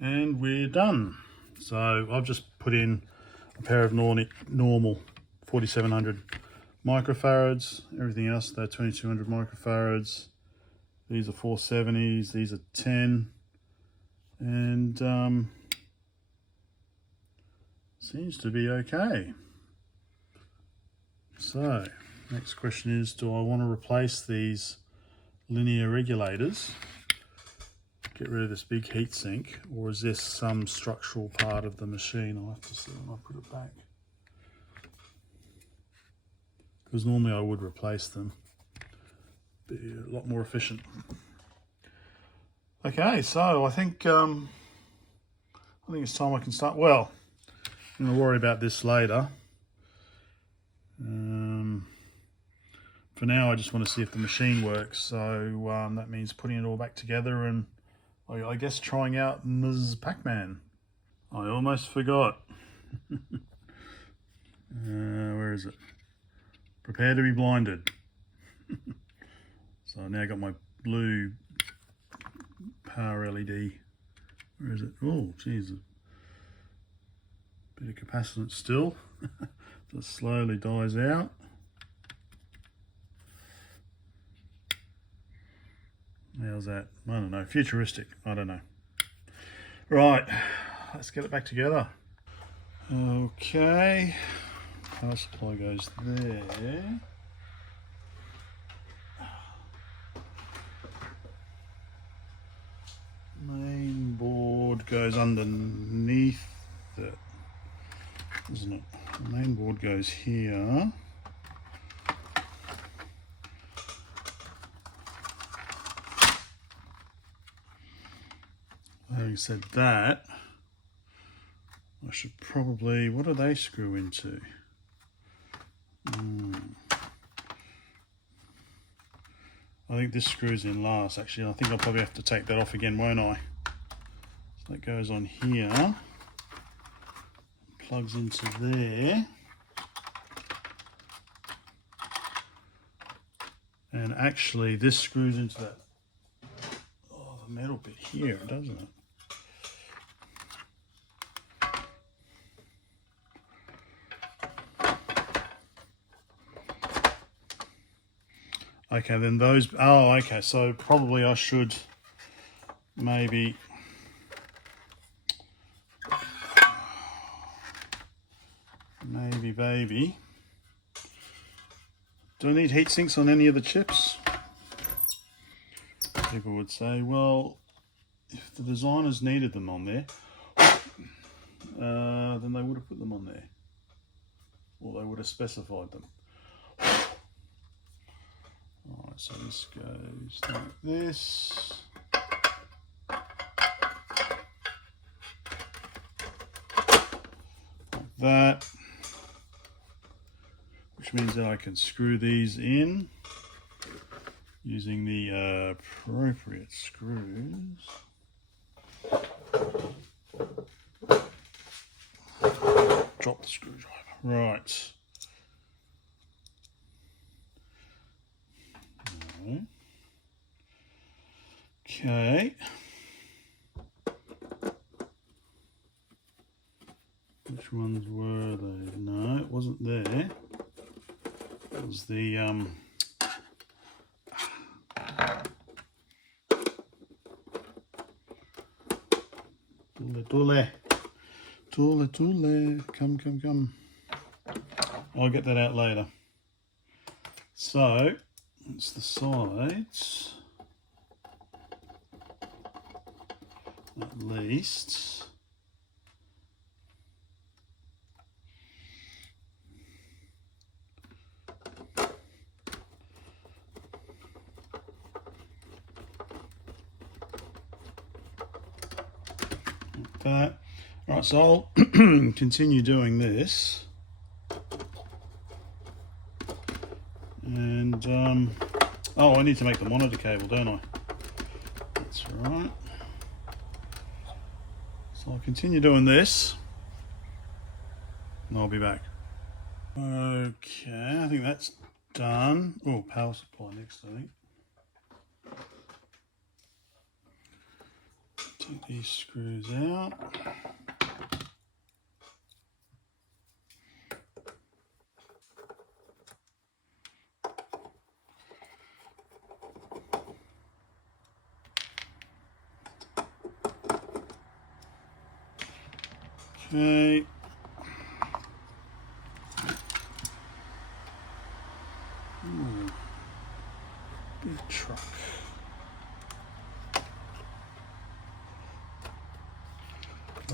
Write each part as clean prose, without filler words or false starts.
And we're done. So I've just put in a pair of normal 4700 microfarads. Everything else, they're 2200 microfarads. These are 470s, these are 10. And seems to be okay. So next question is, do I want to replace these linear regulators, get rid of this big heatsink, or is this some structural part of the machine? I'll have to see when I put it back, because normally I would replace them. Be a lot more efficient. Okay, so I think it's time I can start. Well, I'm going to worry about this later. For now, I just want to see if the machine works. So that means putting it all back together and I guess trying out Ms. PacMan. I almost forgot. Where is it? Prepare to be blinded. So I now got my blue power LED. Where is it? Oh, geez. Bit of capacitance still. That slowly dies out. How's that? I don't know. Futuristic. I don't know. Right. Let's get it back together. Okay. Power supply goes there. Main board goes underneath it, isn't it? The main board goes here. Having said that, I should probably, what do they screw into? I think this screws in last, actually. I think I'll probably have to take that off again, won't I? So that goes on here, plugs into there. And actually this screws into that, the metal bit here, doesn't it? Okay, then those, oh, okay, so probably I should maybe baby. Do I need heat sinks on any of the chips? People would say, well, if the designers needed them on there, then they would have put them on there. Or they would have specified them. Alright, so this goes like this. Like that. Which means that I can screw these in using the appropriate screws. Drop the screwdriver. Right. Okay. Which ones were they? No, it wasn't there. It was the Tule, come. I'll get that out later. So it's the sides, at least. Like that. Right, so I'll continue doing this. And, oh, I need to make the monitor cable, don't I? That's right. So I'll continue doing this, and I'll be back. Okay, I think that's done. Oh, power supply next, I think. take these screws out. Okay. Ooh, big truck.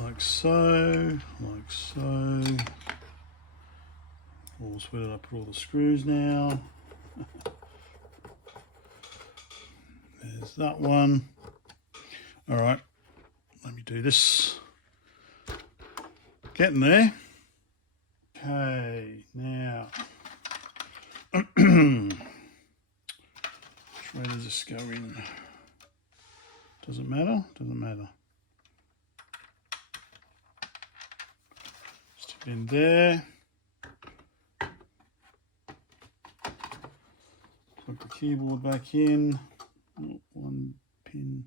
Like so, like so. All's where did I put all the screws now? There's that one. All right, let me do this. Getting there. Okay, now. Which way does this go in? Does it matter? Doesn't matter. Stick it in there. Plug the keyboard back in. Oh, one pin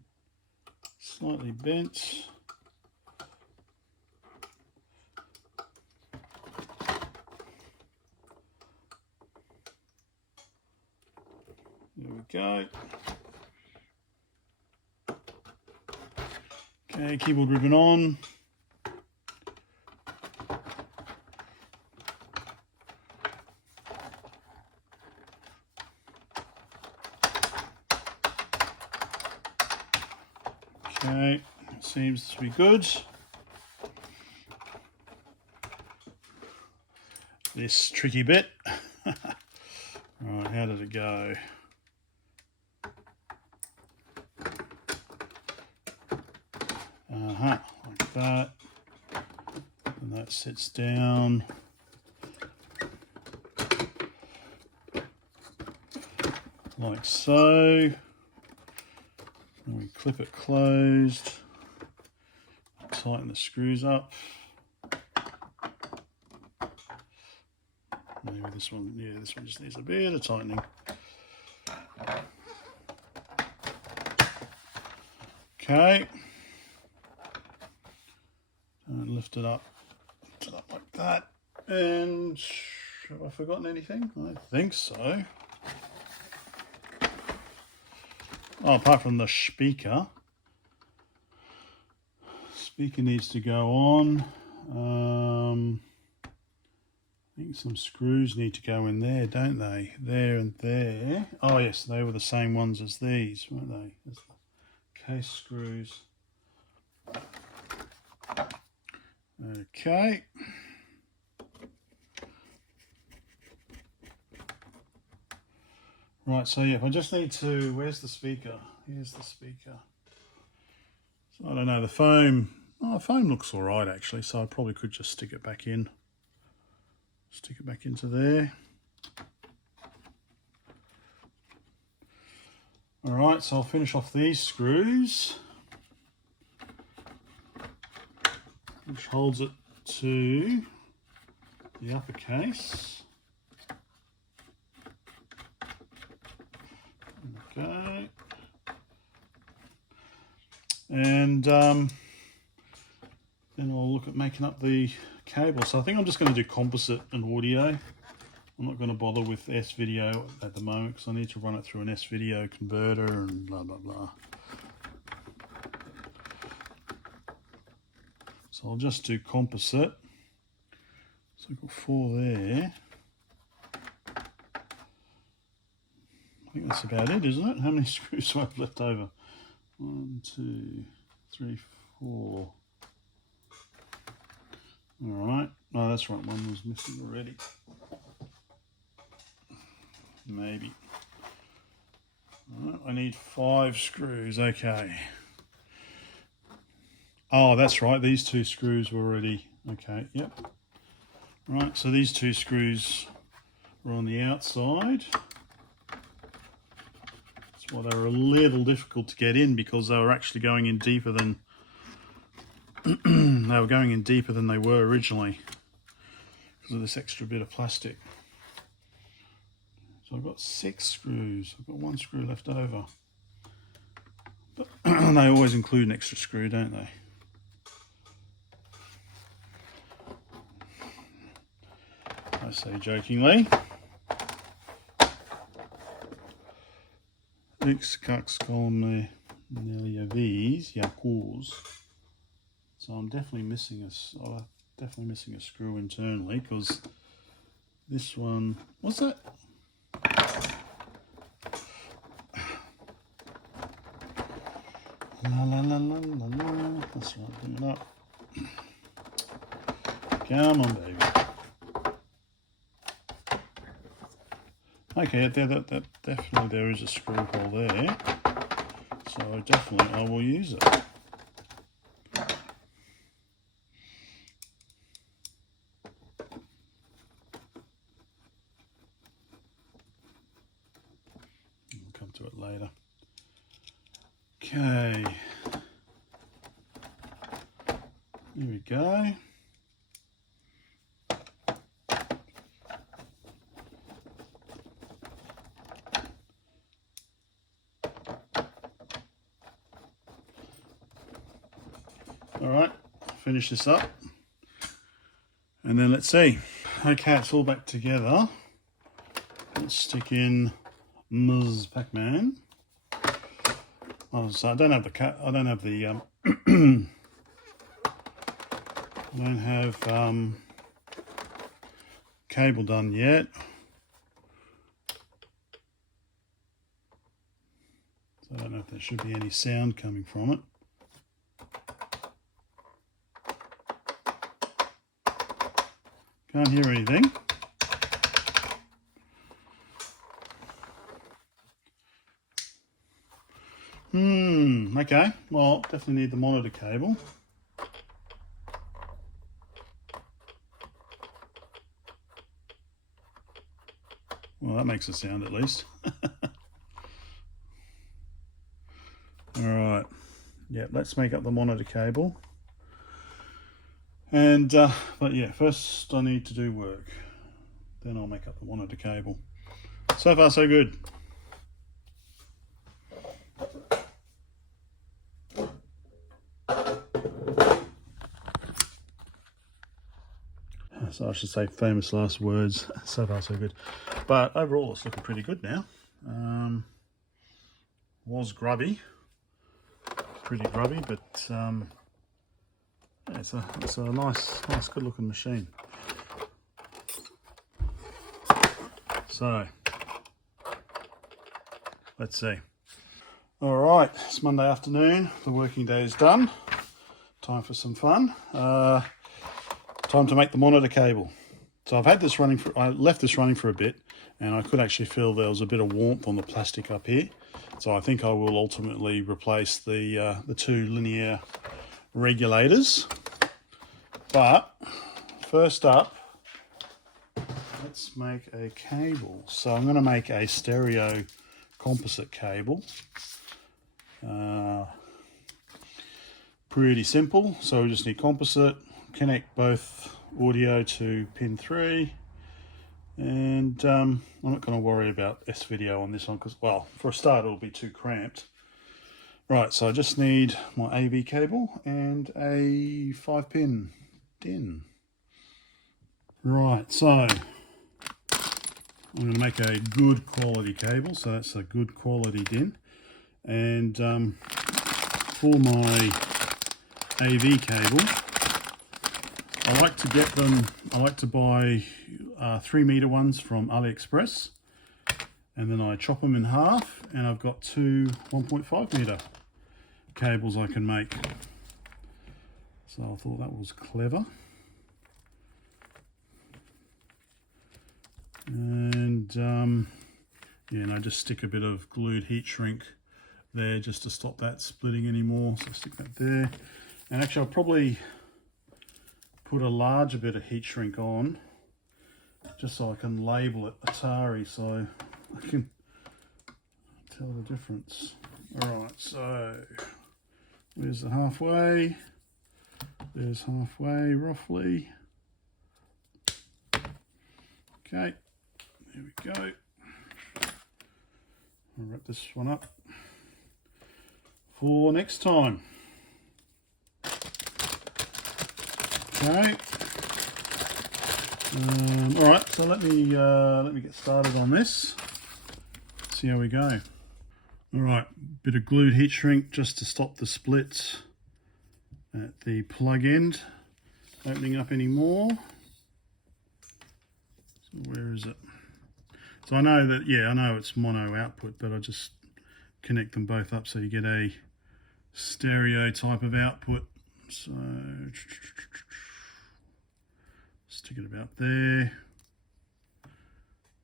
slightly bent. There we go. Okay, keyboard ribbon on. Okay, it seems to be good. This tricky bit. Right, how did it go? Like that. And that sits down. Like so. And we clip it closed. Tighten the screws up. Maybe this one, yeah, this one just needs a bit of tightening. Okay. And lift it up like that. And have I forgotten anything? I think so. Oh, apart from the speaker. Speaker needs to go on. I think some screws need to go in there, don't they? There and there. Oh yes, they were the same ones as these, weren't they? As the case screws. Okay. Right, so yeah, I just need to, where's the speaker? Here's the speaker. So I don't know, the foam, oh, the foam looks all right actually, so I probably could just stick it back in. Stick it back into there. All right, so I'll finish off these screws, which holds it to the upper case. Okay. And then I'll look at making up the cable. So I think I'm just going to do composite and audio. I'm not going to bother with S-video at the moment because I need to run it through an S-video converter and blah, blah, blah. So I'll just do composite. So I've got 4 there. I think that's about it, isn't it? How many screws do I have left over? 1, 2, 3, 4. All right. Oh, that's right. One was missing already. Maybe. All right, I need 5 screws. Okay. Oh, that's right. These 2 screws were already... Okay, yep. Right, so these 2 screws were on the outside. That's why they were a little difficult to get in because they were actually going in deeper than... they were going in deeper than they were originally because of this extra bit of plastic. So I've got 6 screws. I've got 1 screw left over. But They always include an extra screw, don't they? I say jokingly. X Cux column nearly V's Yakurs. So I'm definitely missing a screw internally, because this one, what's that? La la la la la la. That's right, bring it up. Come on, baby. Okay, that definitely there is a screw hole there. So definitely I will use it. We'll come to it later. Okay. Here we go. All right, finish this up. And then let's see. Okay, it's all back together. Let's stick in Ms. PacMan. Oh, so I don't have the I don't have cable done yet. So I don't know if there should be any sound coming from it. Can't hear anything. Okay. Well, definitely need the monitor cable. Well, that makes a sound at least. Alright. Yeah, let's make up the monitor cable. And, but yeah, first I need to do work. Then I'll make up the monitor cable. So far, so good. So I should say famous last words. So far, so good. But overall, it's looking pretty good now. Was grubby, pretty grubby, but yeah, it's a nice, good looking machine. So let's see. All right, it's Monday afternoon. The working day is done. Time for some fun. Time to make the monitor cable. So I've had this running I left this running for a bit, and I could actually feel there was a bit of warmth on the plastic up here. So I think I will ultimately replace the two linear regulators. But first up, let's make a cable. So I'm going to make a stereo composite cable. Pretty simple. So we just need composite. Connect both audio to pin 3, and I'm not going to worry about S-video on this one because, well, for a start it'll be too cramped. Right, so I just need my AV cable and a 5-pin DIN. Right, so I'm going to make a good quality cable, so that's a good quality DIN. And for my AV cable, I like to get them, I like to buy 3 meter ones from AliExpress, and then I chop them in half, and I've got two 1.5 meter cables I can make. So I thought that was clever. And yeah, and I just stick a bit of glued heat shrink there just to stop that splitting anymore. So stick that there. And actually I'll probably put a larger bit of heat shrink on just so I can label it Atari so I can tell the difference. Alright, so there's the halfway, there's halfway roughly. Okay, there we go. I'll wrap this one up. for next time. Okay. All right, so let me get started on this. See how we go. All right, bit of glued heat shrink just to stop the splits at the plug end opening up anymore. So where is it? So I know that, yeah, I know it's mono output, but I just connect them both up so you get a stereo type of output. So stick it about there.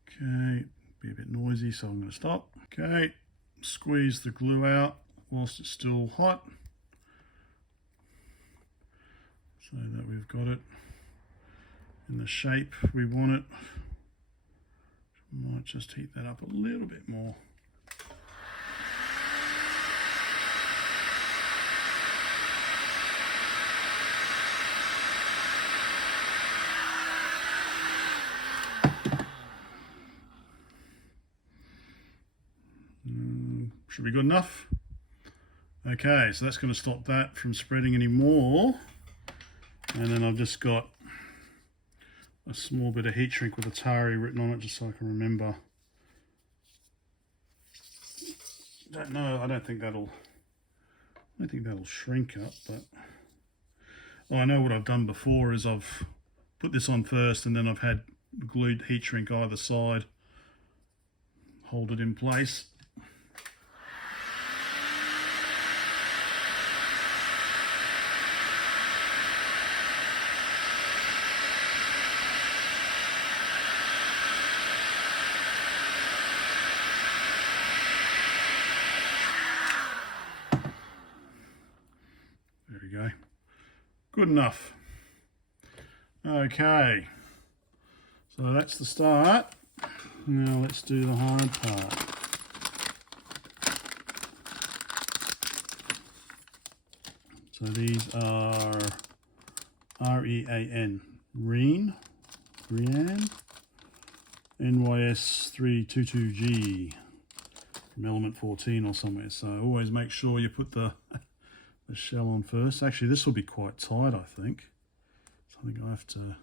Okay, be a bit noisy, so I'm going to stop. Okay, squeeze the glue out whilst it's still hot, so that we've got it in the shape we want it. Might just heat that up a little bit more. Should be good enough. Okay, so that's going to stop that from spreading anymore. And then I've just got a small bit of heat shrink with Atari written on it, just so I can remember. Don't know. I don't think that'll shrink up, but I know what I've done before is I've put this on first, and then I've had glued heat shrink either side, hold it in place. There we go. Good enough. Okay, so that's the start. Now let's do the hard part. So these are REAN, REAN, NYS322G from element 14 or somewhere. So always make sure you put the shell on first. Actually, this will be quite tight, I think. So I think I have to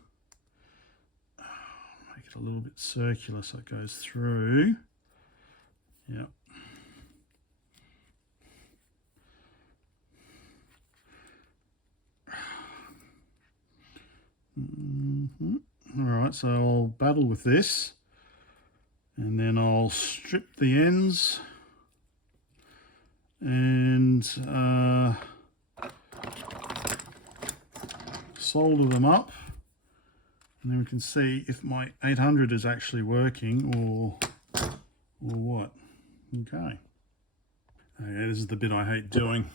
make it a little bit circular so it goes through. Yep. All right, so I'll battle with this, and then I'll strip the ends and solder them up, and then we can see if my 800 is actually working or what. Okay, this is the bit I hate doing.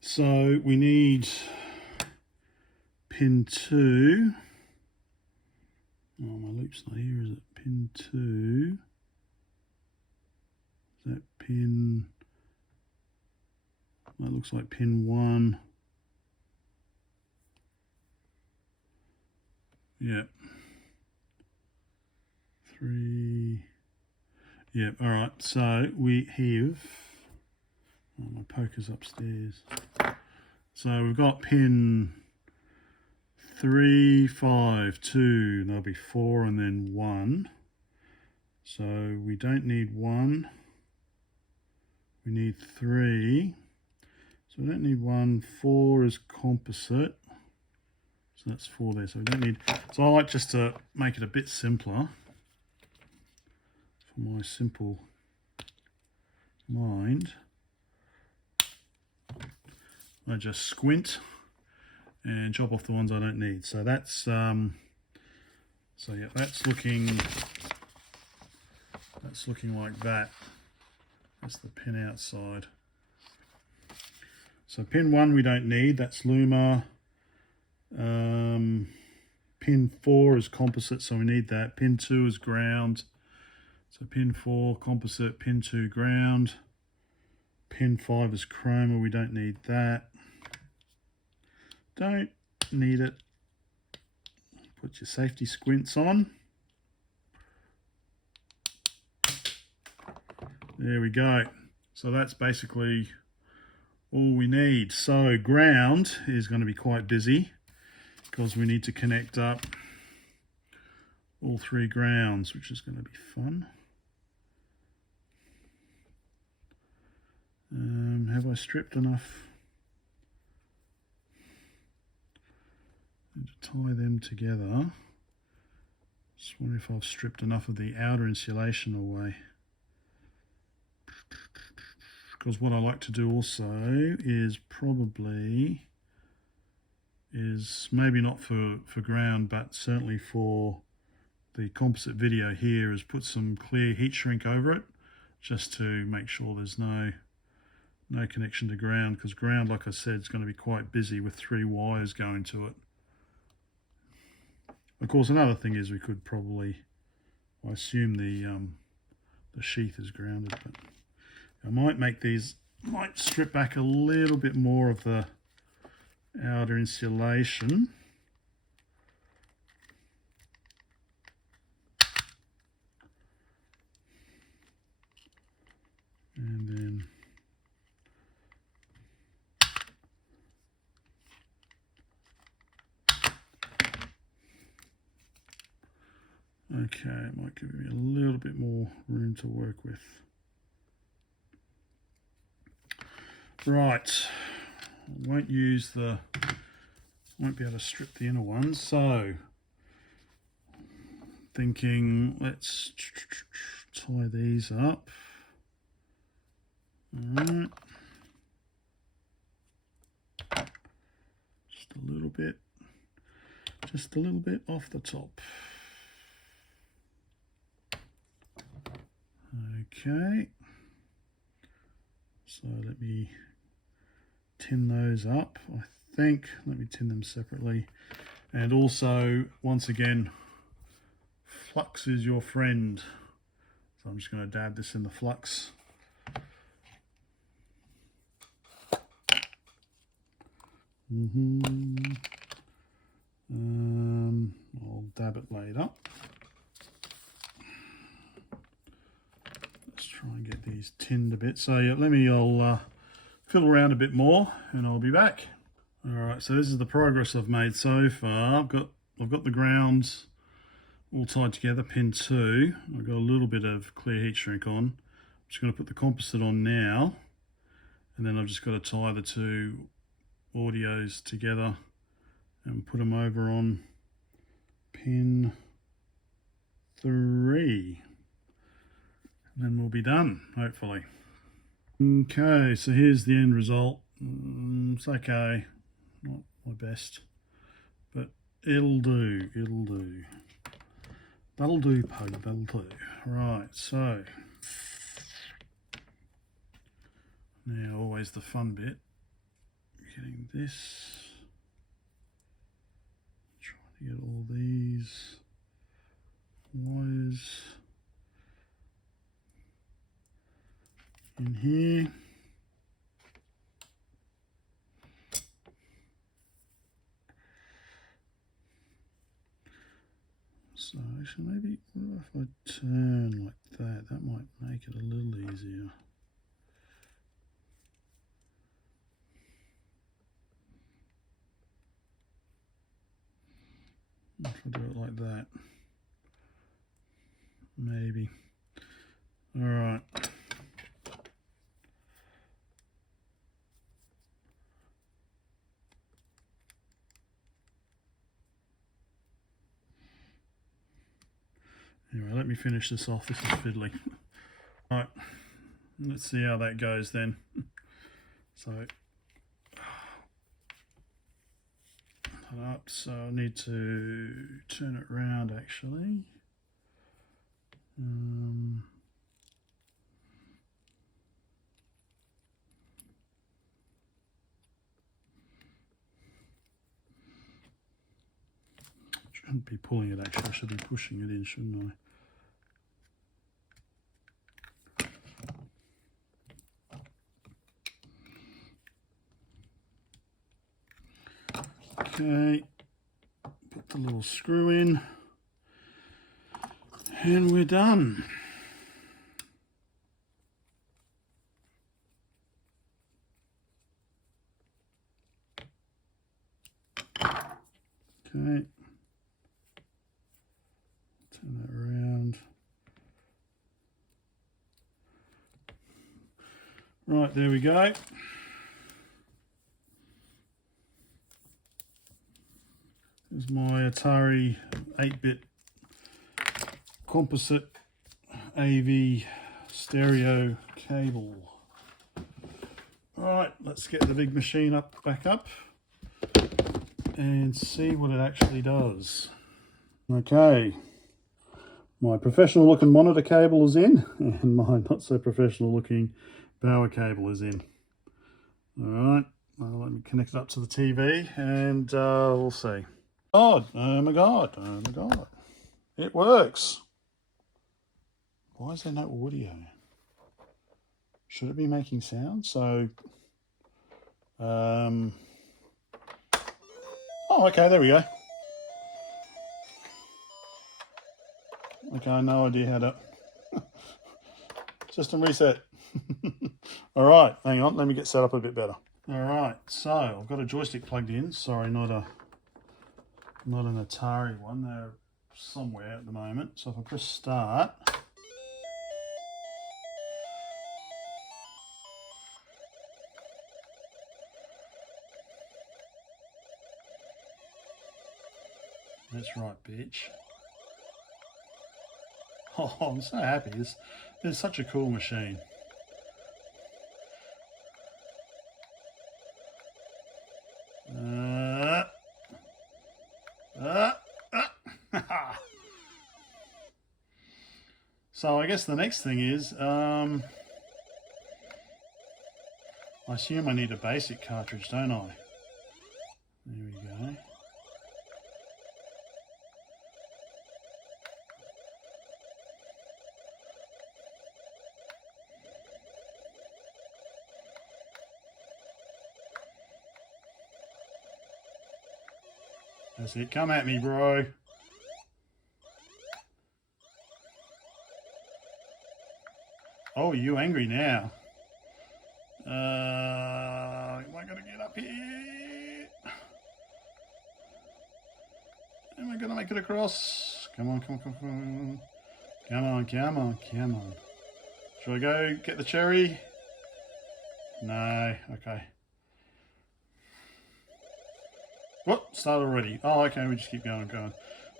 So we need pin 2. Oh, my loop's not here, is it? Pin 2. Is that pin? That looks like pin 1. Yep. 3. Yep, all right. So we have, oh, my poker's upstairs. So we've got pin 3, 5, 2, there'll be 4 and then 1. So we don't need 1. We need 3. So we don't need 1. 4 is composite. So that's 4 there. So we don't need. So I like just to make it a bit simpler for my simple mind. I just squint and chop off the ones I don't need. So that's so yeah, that's looking like that. That's the pin outside. So pin 1 we don't need, that's Luma. Pin 4 is composite, so we need that. Pin 2 is ground. So pin 4 composite, pin 2 ground. Pin 5 is chroma, we don't need that. Don't need it. Put your safety squints on. There we go. So that's basically all we need. So ground is going to be quite busy because we need to connect up all 3 grounds, which is going to be fun. Have I stripped enough? Need to tie them together. Just wonder if I've stripped enough of the outer insulation away. Because what I like to do also is maybe not for ground, but certainly for the composite video here, is put some clear heat shrink over it, just to make sure there's no connection to ground, because ground, like I said, is going to be quite busy with 3 wires going to it. Of course, another thing is we could probably, I assume the sheath is grounded, but I might strip back a little bit more of the outer insulation. And then okay, it might give me a little bit more room to work with. Right, I won't be able to strip the inner ones, so thinking let's tie these up. Alright, just a little bit off the top. Okay, so let me tin those up. Let me tin them separately. And also, once again, flux is your friend. So I'm just going to dab this in the flux. I'll dab it later. Let's try and get these tinned a bit. So yeah, I'll fiddle around a bit more and I'll be back. Alright, so this is the progress I've made so far. I've got the grounds all tied together, pin 2. I've got a little bit of clear heat shrink on. I'm just going to put the composite on now, and then I've just got to tie the 2 audios together and put them over on pin 3. And then we'll be done, hopefully. Okay, so here's the end result. It's okay, not my best, but it'll do. That'll do, Pug, that'll do. Right, so now always the fun bit, getting this, trying to get all these wires in here. So actually maybe if I turn like that, that might make it a little easier. If I do it like that, maybe. All right. Anyway, let me finish this off. This is fiddly. Right, let's see how that goes then. So, up. So I need to turn it around actually. Shouldn't be pulling it actually, I should be pushing it in, shouldn't I? Okay, put the little screw in and we're done. Okay. Turn that around. Right, there we go. There's my Atari 8-bit composite AV stereo cable. Right, let's get the big machine back up and see what it actually does. Okay, my professional looking monitor cable is in and my not so professional looking power cable is in. Alright, well, let me connect it up to the TV and we'll see. Oh my god, oh my god. It works. Why is there no audio? Should it be making sound? So, oh, okay, there we go. Okay, no idea how to... System reset. All right, hang on, let me get set up a bit better. All right, so I've got a joystick plugged in. Sorry, not an Atari one. They're somewhere at the moment. So if I press start, that's right, bitch. Oh, I'm so happy. It's such a cool machine. So I guess the next thing is, I assume I need a basic cartridge, don't I? There we go. That's it, come at me, bro. Oh, are you angry now? Am I gonna get up here? Am I gonna make it across? Come on, come on, come on. Come on, come on, come on. Shall I go get the cherry? No, okay. What? Start already. Oh, okay, we just keep going and going.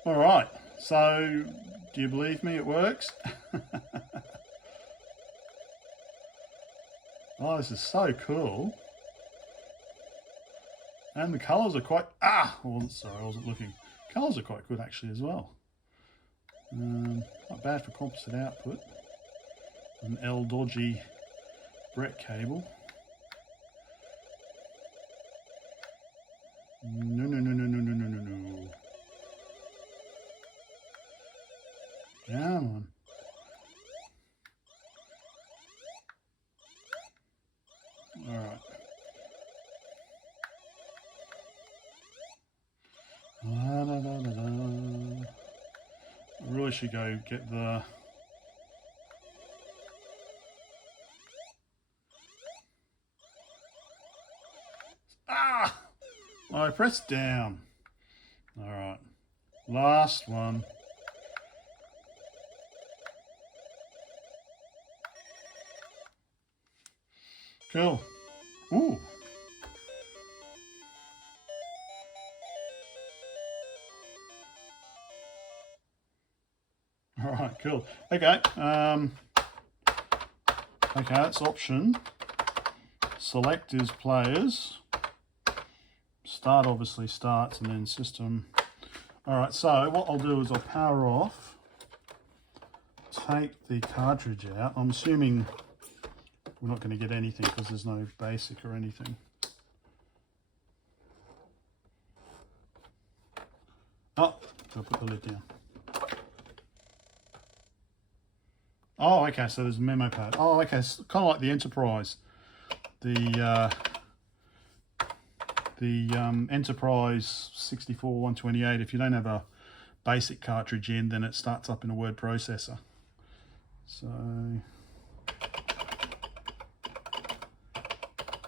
All right, so do you believe me? It works? Oh, this is so cool. And the colours are quite... sorry, I wasn't looking. Colours are quite good actually as well. Not bad for composite output. An L dodgy Brett cable. No, no, no, no, no, no, no, no, no. Come on. All right. La, la, la, la, la. I really should go get the... I pressed down. All right. Last one. Cool. Ooh. All right, cool. Okay. Okay, that's option. Select is players. Start obviously starts and then system. All right, so what I'll do is I'll power off, take the cartridge out. I'm assuming we're not going to get anything because there's no basic or anything. Oh, I'll put the lid down. Oh, okay, so there's a memo pad. Oh, okay, it's kind of like the Enterprise. The Enterprise 64-128, if you don't have a basic cartridge in, then it starts up in a word processor. So,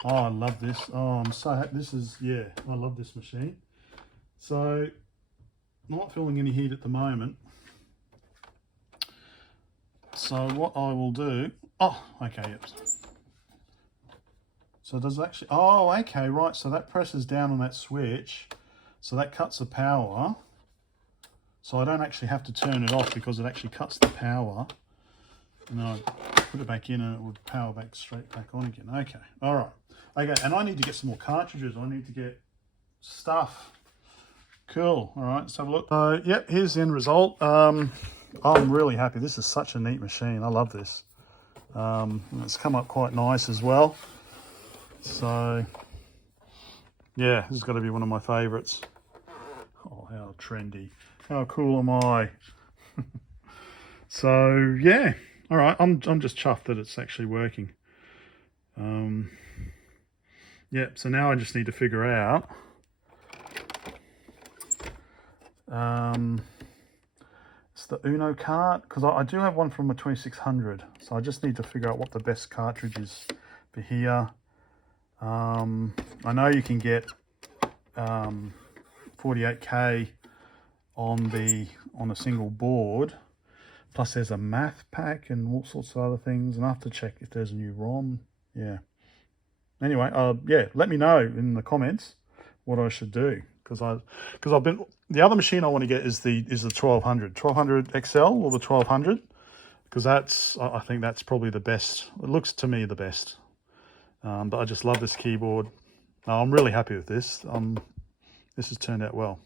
oh, I love this. Oh, I'm so happy. This is, yeah, I love this machine. So not feeling any heat at the moment. So what I will do, oh, okay, yep. So does it actually, oh, okay, right. So that presses down on that switch. So that cuts the power. So I don't actually have to turn it off because it actually cuts the power. And then I put it back in and it would power back straight back on again. Okay, all right. Okay, and I need to get some more cartridges. I need to get stuff. Cool, all right, let's have a look. Yep, here's the end result. I'm really happy. This is such a neat machine. I love this. It's come up quite nice as well. So, yeah, this has got to be one of my favorites. Oh, how trendy. How cool am I? So, yeah. All right, I'm just chuffed that it's actually working. Yeah, so now I just need to figure out it's the Uno cart, because I do have one from a 2600, so I just need to figure out what the best cartridge is for here. I know you can get 48K on a single board, plus there's a math pack and all sorts of other things, and I have to check if there's a new ROM. Yeah. Anyway, yeah, let me know in the comments what I should do, because I've been, the other machine I want to get is the 1200 XL or the 1200, because I think that's probably the best. It looks to me the best. But I just love this keyboard. I'm really happy with this. This has turned out well.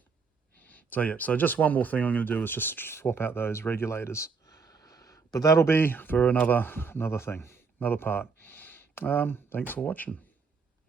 So yeah, so just one more thing I'm going to do is just swap out those regulators. But that'll be for another thing, another part. Thanks for watching.